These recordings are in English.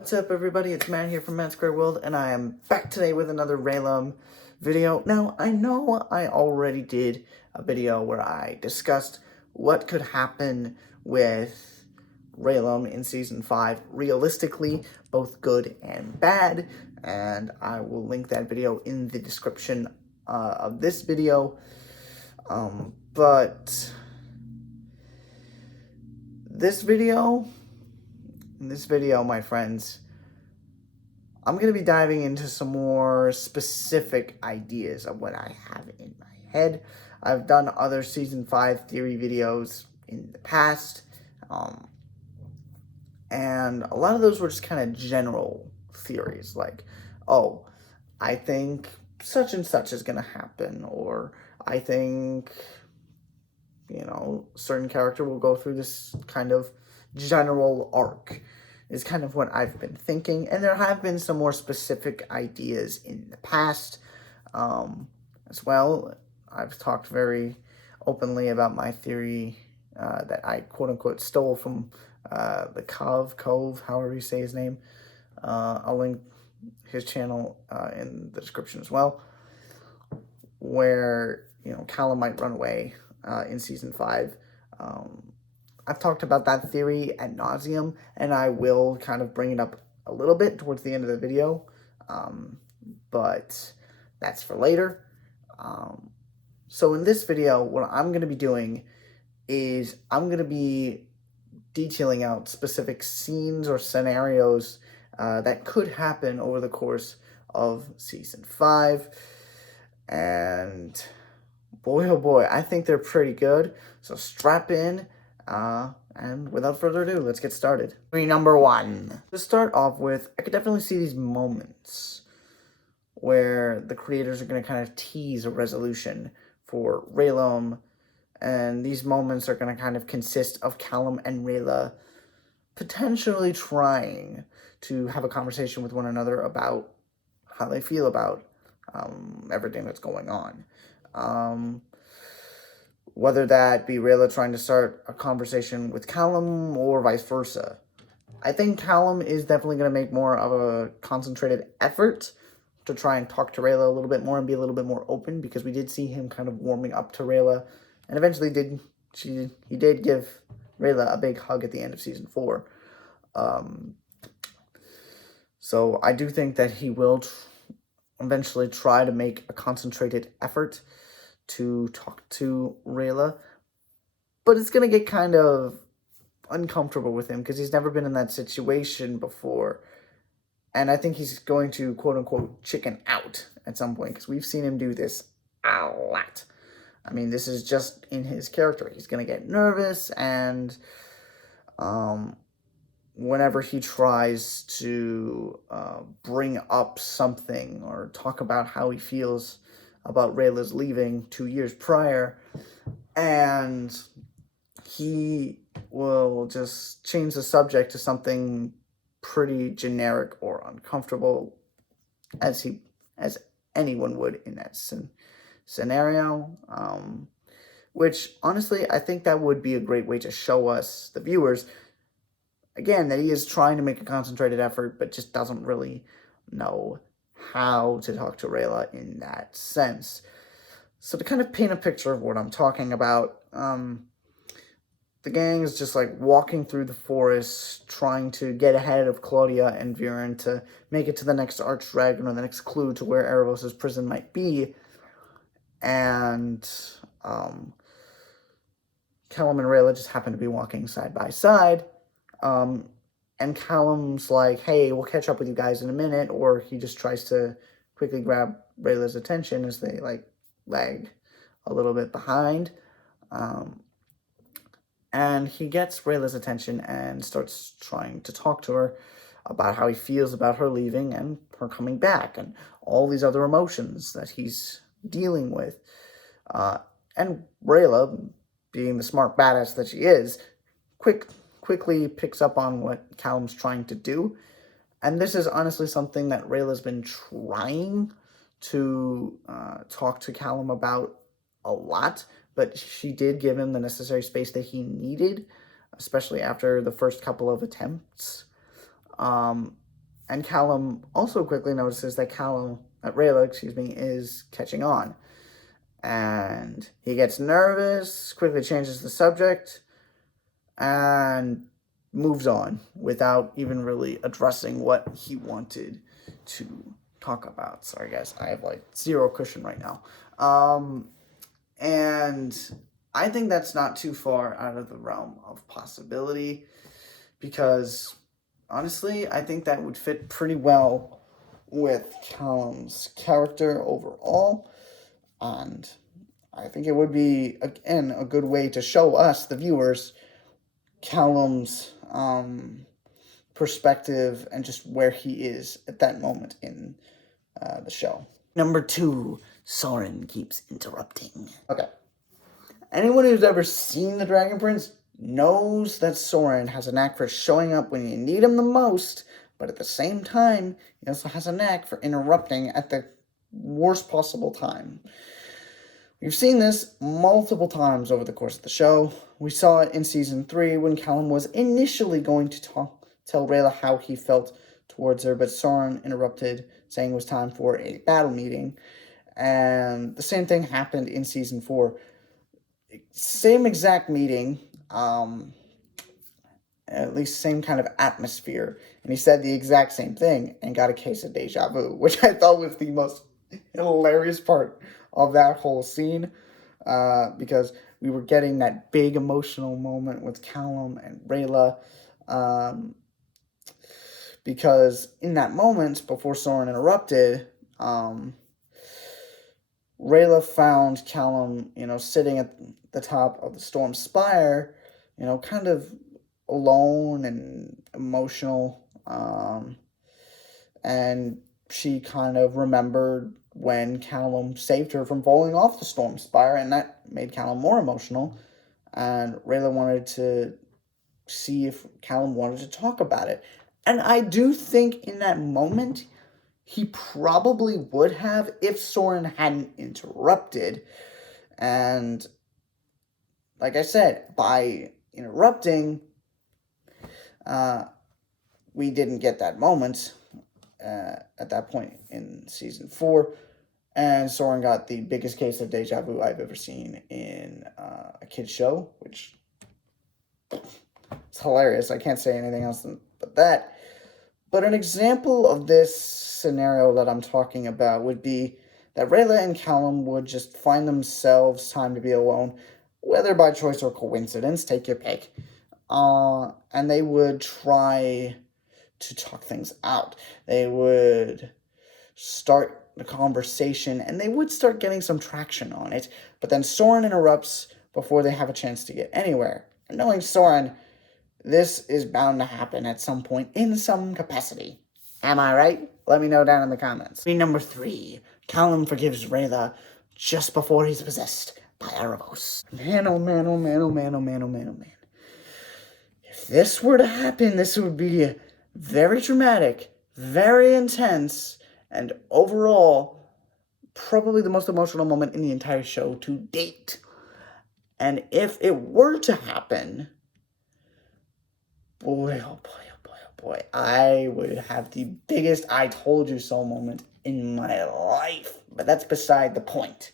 What's up, everybody? It's Matt here from Matt's Great World, and I am back today with another Rayllum video. Now, I know I already did a video where I discussed what could happen with Rayllum in Season 5, realistically, both good and bad, and I will link that video in the description of this video. But in this video, my friends, I'm going to be diving into some more specific ideas of what I have in my head. I've done other Season 5 theory videos in the past, and a lot of those were just kind of general theories, like, oh, I think such and such is going to happen, or I think, certain character will go through this kind of general arc, is kind of what I've been thinking. And there have been some more specific ideas in the past as well. I've talked very openly about my theory that I quote-unquote stole from the Cove, however you say his name. I'll link his channel in the description as well, where, Callum might run away in Season 5. I've talked about that theory ad nauseum, and I will kind of bring it up a little bit towards the end of the video, but that's for later. So in this video, what I'm going to be doing is I'm going to be detailing out specific scenes or scenarios that could happen over the course of Season 5, and boy, oh boy, I think they're pretty good, so strap in, and without further ado, let's get started. Number 1. To start off with, I could definitely see these moments where the creators are going to kind of tease a resolution for Rayllum, and these moments are going to kind of consist of Callum and Rayla potentially trying to have a conversation with one another about how they feel about everything that's going on. Whether that be Rayla trying to start a conversation with Callum or vice versa. I think Callum is definitely going to make more of a concentrated effort to try and talk to Rayla a little bit more and be a little bit more open, because we did see him kind of warming up to Rayla, and eventually he did give Rayla a big hug at the end of Season 4. So I do think that he will eventually try to make a concentrated effort to talk to Rayla, but it's going to get kind of uncomfortable with him because he's never been in that situation before, and I think he's going to quote-unquote chicken out at some point, because we've seen him do this a lot. I mean, this is just in his character. He's going to get nervous, and whenever he tries to bring up something or talk about how he feels about Rayla's leaving 2 years prior, and he will just change the subject to something pretty generic or uncomfortable, as anyone would in that scenario, which honestly I think that would be a great way to show us, the viewers, again, that he is trying to make a concentrated effort but just doesn't really know how to talk to Rayla in that sense. So to kind of paint a picture of what I'm talking about, the gang is just like walking through the forest, trying to get ahead of Claudia and Viren to make it to the next Archdragon or the next clue to where Erebos' prison might be. And Callum and Rayla just happen to be walking side by side. And Callum's like, hey, we'll catch up with you guys in a minute, or he just tries to quickly grab Rayla's attention as they, lag a little bit behind. And he gets Rayla's attention and starts trying to talk to her about how he feels about her leaving and her coming back, and all these other emotions that he's dealing with. And Rayla, being the smart badass that she is, quickly picks up on what Callum's trying to do. And this is honestly something that Rayla's been trying to talk to Callum about a lot, but she did give him the necessary space that he needed, especially after the first couple of attempts. And Callum also quickly notices that Rayla, is catching on. And he gets nervous, quickly changes the subject, and moves on without even really addressing what he wanted to talk about. Sorry, guys, I have like zero cushion right now. And I think that's not too far out of the realm of possibility, because honestly, I think that would fit pretty well with Callum's character overall. And I think it would be, again, a good way to show us, the viewers, Callum's perspective and just where he is at that moment in the show. Number 2, Soren keeps interrupting. Okay. Anyone who's ever seen The Dragon Prince knows that Soren has a knack for showing up when you need him the most, but at the same time, he also has a knack for interrupting at the worst possible time. We've seen this multiple times over the course of the show. We saw it in Season 3 when Callum was initially going to tell Rayla how he felt towards her, but Soren interrupted, saying it was time for a battle meeting. And the same thing happened in Season 4. Same exact meeting, at least same kind of atmosphere. And he said the exact same thing and got a case of deja vu, which I thought was the most hilarious part of that whole scene, because we were getting that big emotional moment with Callum and Rayla, because in that moment, before Soren interrupted, Rayla found Callum, sitting at the top of the storm spire, kind of alone and emotional, and she kind of remembered when Callum saved her from falling off the storm spire, and that made Callum more emotional, and Rayla wanted to see if Callum wanted to talk about it. And I do think in that moment, he probably would have if Soren hadn't interrupted. And like I said, by interrupting, we didn't get that moment at that point in Season 4. And Soren got the biggest case of deja vu I've ever seen in a kid's show, which is hilarious. I can't say anything else but that. But an example of this scenario that I'm talking about would be that Rayla and Callum would just find themselves time to be alone, whether by choice or coincidence, take your pick. And they would try to talk things out. They would start the conversation, and they would start getting some traction on it. But then Soren interrupts before they have a chance to get anywhere. And knowing Soren, this is bound to happen at some point in some capacity. Am I right? Let me know down in the comments. Number 3, Callum forgives Rayla just before he's possessed by Erebos. Man, oh man, oh man, oh man, oh man, oh man, oh man. If this were to happen, this would be very dramatic, very intense, and overall, probably the most emotional moment in the entire show to date. And if it were to happen, boy, oh boy, oh boy, oh boy, I would have the biggest I told you so moment in my life. But that's beside the point.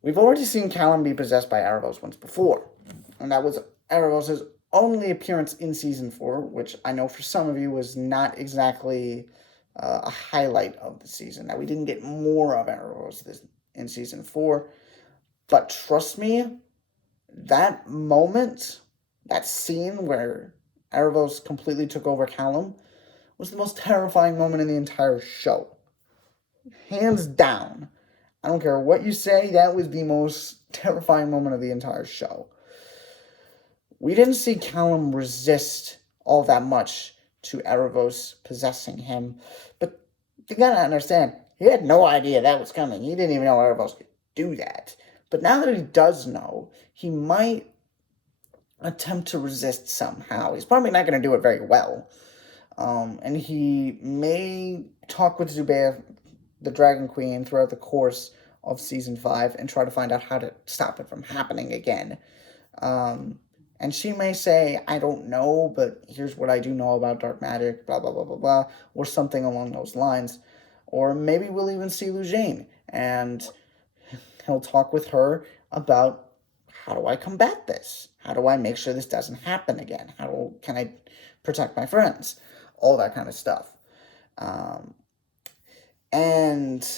We've already seen Callum be possessed by Erebos once before. And that was Erebos' only appearance in Season 4, which I know for some of you was not exactly a highlight of the season. Now, we didn't get more of Erebos in Season 4. But trust me, that moment, that scene where Erebos completely took over Callum, was the most terrifying moment in the entire show. Hands down. I don't care what you say, that was the most terrifying moment of the entire show. We didn't see Callum resist all that much to Erebos possessing him, but you gotta understand, he had no idea that was coming. He didn't even know Erebos could do that. But now that he does know, he might attempt to resist somehow. He's probably not going to do it very well. And he may talk with Zubeir, the Dragon Queen, throughout the course of Season 5 and try to find out how to stop it from happening again. And And she may say, I don't know, but here's what I do know about dark magic, blah, blah, blah, blah, blah, or something along those lines. Or maybe we'll even see Lujane, and he'll talk with her about, how do I combat this? How do I make sure this doesn't happen again? Can I protect my friends? All that kind of stuff. And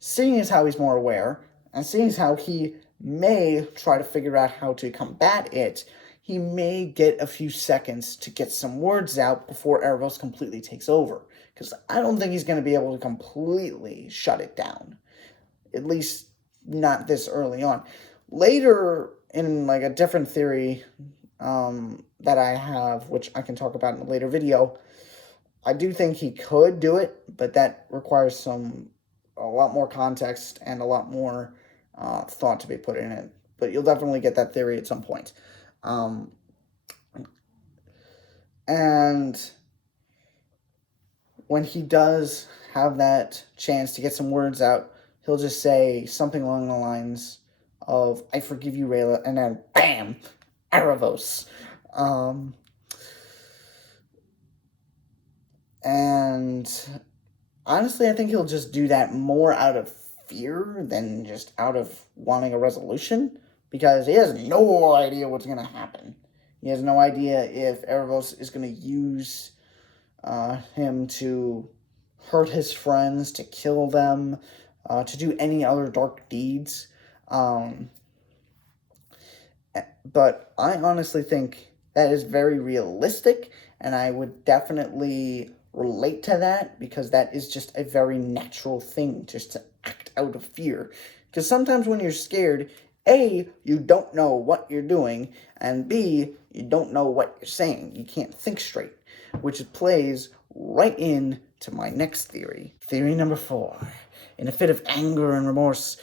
seeing as how he's more aware, and seeing as how he may try to figure out how to combat it, he may get a few seconds to get some words out before Erebos completely takes over. Because I don't think he's going to be able to completely shut it down. At least not this early on. Later, in like a different theory that I have, which I can talk about in a later video, I do think he could do it, but that requires a lot more context and a lot more thought to be put in it. But you'll definitely get that theory at some point. And when he does have that chance to get some words out, he'll just say something along the lines of, I forgive you, Rayla, and then bam, Erebos. And honestly, I think he'll just do that more out of fear than just out of wanting a resolution, because he has no idea what's going to happen. He has no idea if Erebos is going to use him to hurt his friends, to kill them, to do any other dark deeds. But I honestly think that is very realistic, and I would definitely relate to that, because that is just a very natural thing, just to act out of fear. Because sometimes when you're scared, A, you don't know what you're doing, and B, you don't know what you're saying. You can't think straight, which plays right in to my next theory. Theory number 4. In a fit of anger and remorse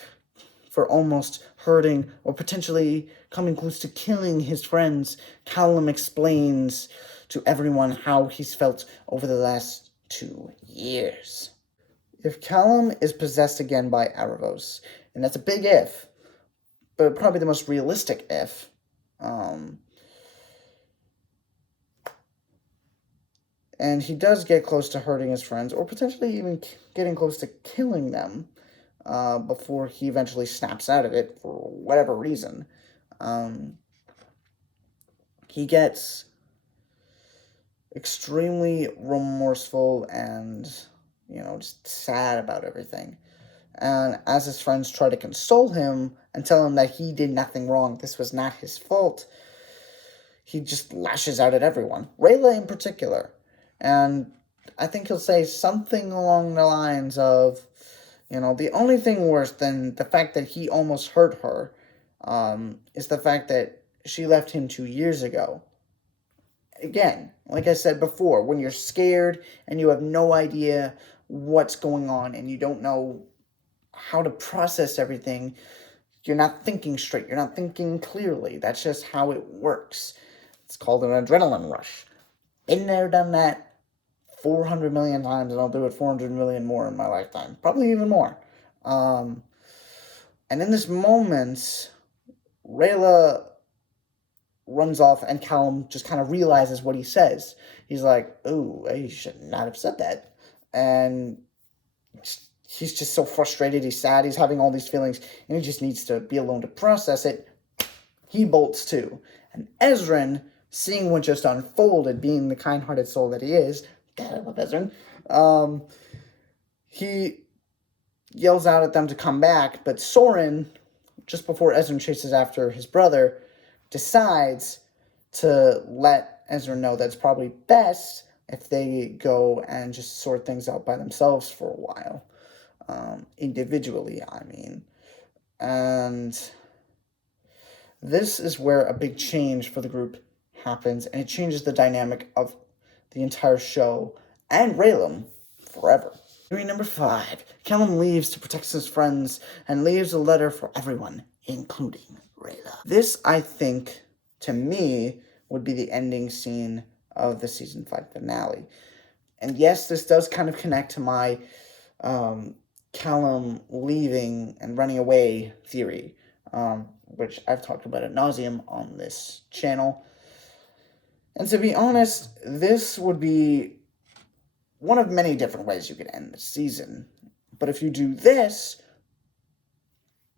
for almost hurting or potentially coming close to killing his friends, Callum explains to everyone how he's felt over the last 2 years. If Callum is possessed again by Erebos, and that's a big if, but probably the most realistic if, and he does get close to hurting his friends, or potentially even getting close to killing them, before he eventually snaps out of it for whatever reason, he gets extremely remorseful and, just sad about everything. And as his friends try to console him and tell him that he did nothing wrong, this was not his fault, he just lashes out at everyone, Rayla in particular. And I think he'll say something along the lines of, the only thing worse than the fact that he almost hurt her is the fact that she left him 2 years ago. Again, like I said before, when you're scared and you have no idea what's going on and you don't know how to process everything, you're not thinking straight, you're not thinking clearly. That's just how it works. It's called an adrenaline rush. Been there, done that 400 million times, and I'll do it 400 million more in my lifetime. Probably even more. And in this moment, Rayla runs off, and Callum just kind of realizes what he says. He's like, "Oh, he should not have said that." And he's just so frustrated, he's sad, he's having all these feelings, and he just needs to be alone to process it. He bolts too. And Ezran, seeing what just unfolded, being the kind-hearted soul that he is, God, I love Ezran, he yells out at them to come back, but Soren, just before Ezran chases after his brother, decides to let Ezra know that it's probably best if they go and just sort things out by themselves for a while. Individually, I mean. And this is where a big change for the group happens, and it changes the dynamic of the entire show and Rayllum forever. Theory number 5. Callum leaves to protect his friends and leaves a letter for everyone, including Rayla. This, I think, to me, would be the ending scene of the season 5 finale. And yes, this does kind of connect to my Callum leaving and running away theory. which I've talked about ad nauseum on this channel. And to be honest, this would be one of many different ways you could end the season. But if you do this,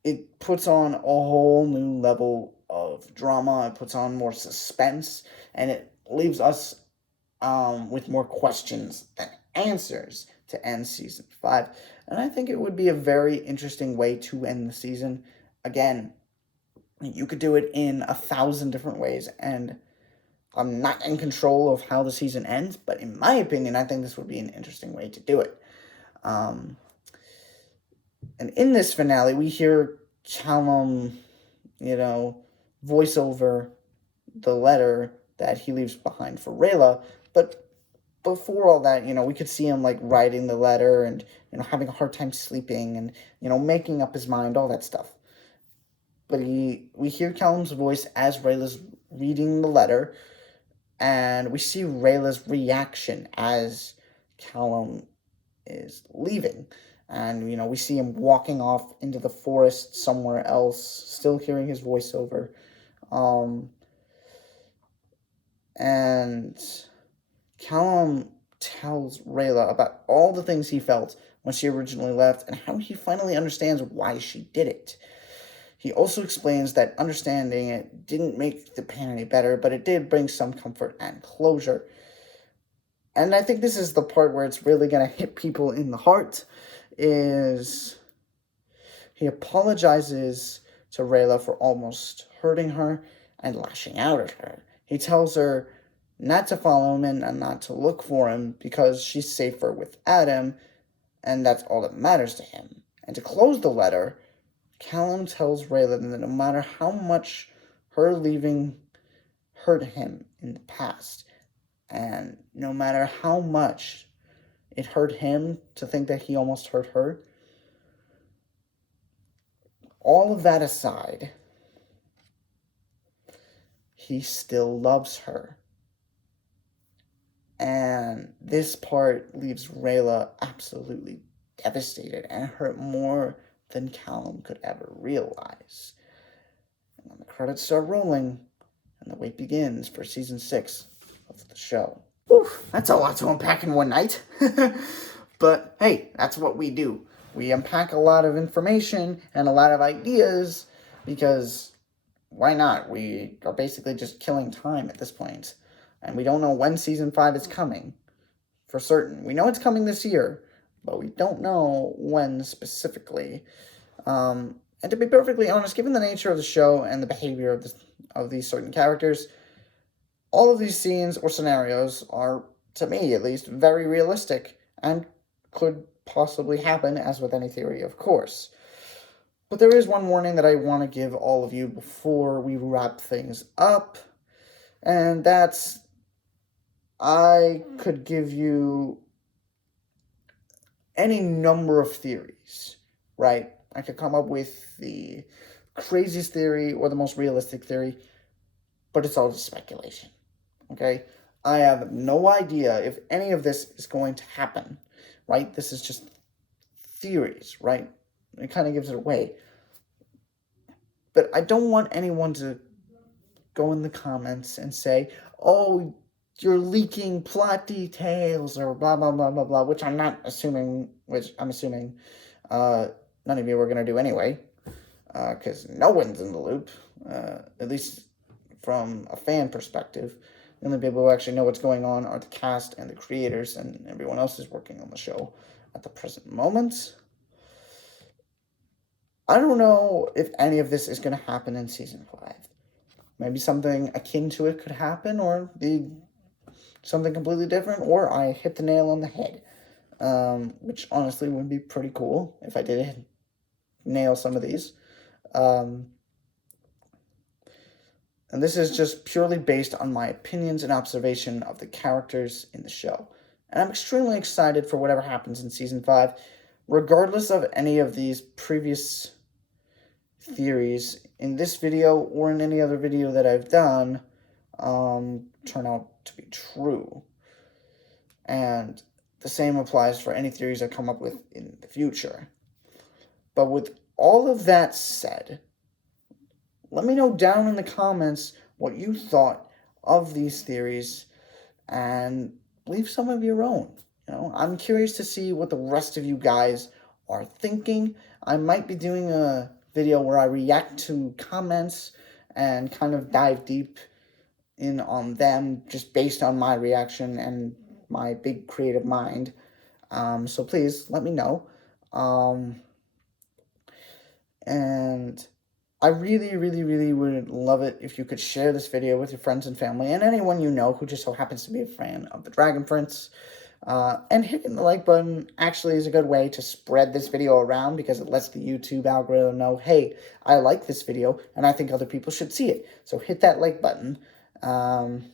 it puts on a whole new level of drama. It puts on more suspense, and it leaves us with more questions than answers to end season 5. And I think it would be a very interesting way to end the season. Again, you could do it in 1,000 different ways, and I'm not in control of how the season ends, but in my opinion, I think this would be an interesting way to do it. And in this finale, we hear Callum, voice over the letter that he leaves behind for Rayla, but before all that, we could see him writing the letter and having a hard time sleeping and making up his mind, all that stuff. But we hear Callum's voice as Rayla's reading the letter, and we see Rayla's reaction as Callum is leaving, and we see him walking off into the forest somewhere else, still hearing his voiceover, and Callum tells Rayla about all the things he felt when she originally left and how he finally understands why she did it. He also explains that understanding it didn't make the pain any better, but it did bring some comfort and closure. And I think this is the part where it's really going to hit people in the heart, is he apologizes to Rayla for almost hurting her and lashing out at her. He tells her not to follow him and not to look for him because she's safer without him, and that's all that matters to him. And to close the letter, Callum tells Rayla that no matter how much her leaving hurt him in the past, and no matter how much it hurt him to think that he almost hurt her, all of that aside, he still loves her. And this part leaves Rayla absolutely devastated and hurt more than Callum could ever realize. And then the credits start rolling, and the wait begins for season 6 of the show. Oof, that's a lot to unpack in one night. But hey, that's what we do. We unpack a lot of information and a lot of ideas because why not? We are basically just killing time at this point. And we don't know when season 5 is coming for certain. We know it's coming this year, but we don't know when specifically. And to be perfectly honest, given the nature of the show and the behavior of these certain characters, all of these scenes or scenarios are, to me at least, very realistic and could possibly happen, as with any theory, of course. But there is one warning that I want to give all of you before we wrap things up, and that's I could give you any number of theories, right? I could come up with the craziest theory or the most realistic theory, but it's all just speculation, okay? I have no idea if any of this is going to happen, right? This is just theories, right? It kind of gives it away. But I don't want anyone to go in the comments and say, oh, you're leaking plot details or blah, blah, blah, blah, blah, which I'm assuming none of you are going to do anyway, because no one's in the loop, at least from a fan perspective. The only people who actually know what's going on are the cast and the creators, and everyone else is working on the show at the present moment. I don't know if any of this is going to happen in season 5. Maybe something akin to it could happen, or be something completely different, or I hit the nail on the head, which honestly would be pretty cool if I did nail some of these. And this is just purely based on my opinions and observation of the characters in the show. And I'm extremely excited for whatever happens in season 5, regardless of any of these previous theories in this video or in any other video that I've done turn out to be true. And the same applies for any theories I come up with in the future. But with all of that said, let me know down in the comments what you thought of these theories, and leave some of your own. I'm curious to see what the rest of you guys are thinking. I might be doing a video where I react to comments and kind of dive deep in on them just based on my reaction and my big creative mind. So please let me know. And I really, really, really would love it if you could share this video with your friends and family and anyone you know who just so happens to be a fan of the Dragon Prince. And hitting the like button actually is a good way to spread this video around, because it lets the YouTube algorithm know, hey, I like this video and I think other people should see it. So hit that like button. And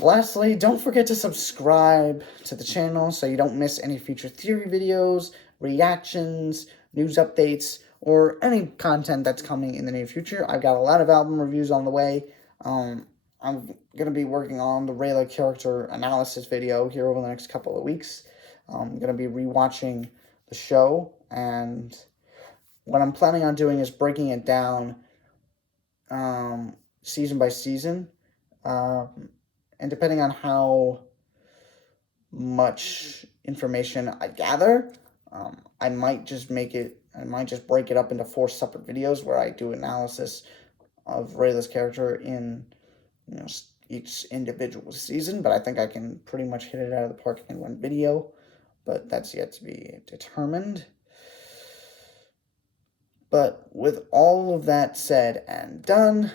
lastly, don't forget to subscribe to the channel so you don't miss any future theory videos, reactions, news updates, or any content that's coming in the near future. I've got a lot of album reviews on the way. I'm going to be working on the Rayllum character analysis video here over the next couple of weeks. I'm going to be rewatching the show, and what I'm planning on doing is breaking it down season by season. And depending on how much information I gather, I might just break it up into 4 separate videos where I do analysis of Rayla's character in each individual season. But I think I can pretty much hit it out of the park in one video, but that's yet to be determined. But with all of that said and done,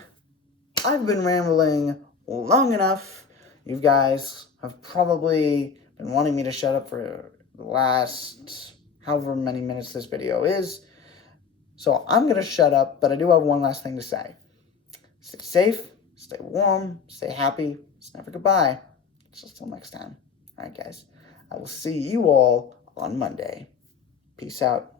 I've been rambling long enough. You guys have probably been wanting me to shut up for the last however many minutes this video is. So I'm going to shut up, but I do have one last thing to say. Stay safe, stay warm, stay happy. It's never goodbye. So till next time. All right, guys. I will see you all on Monday. Peace out.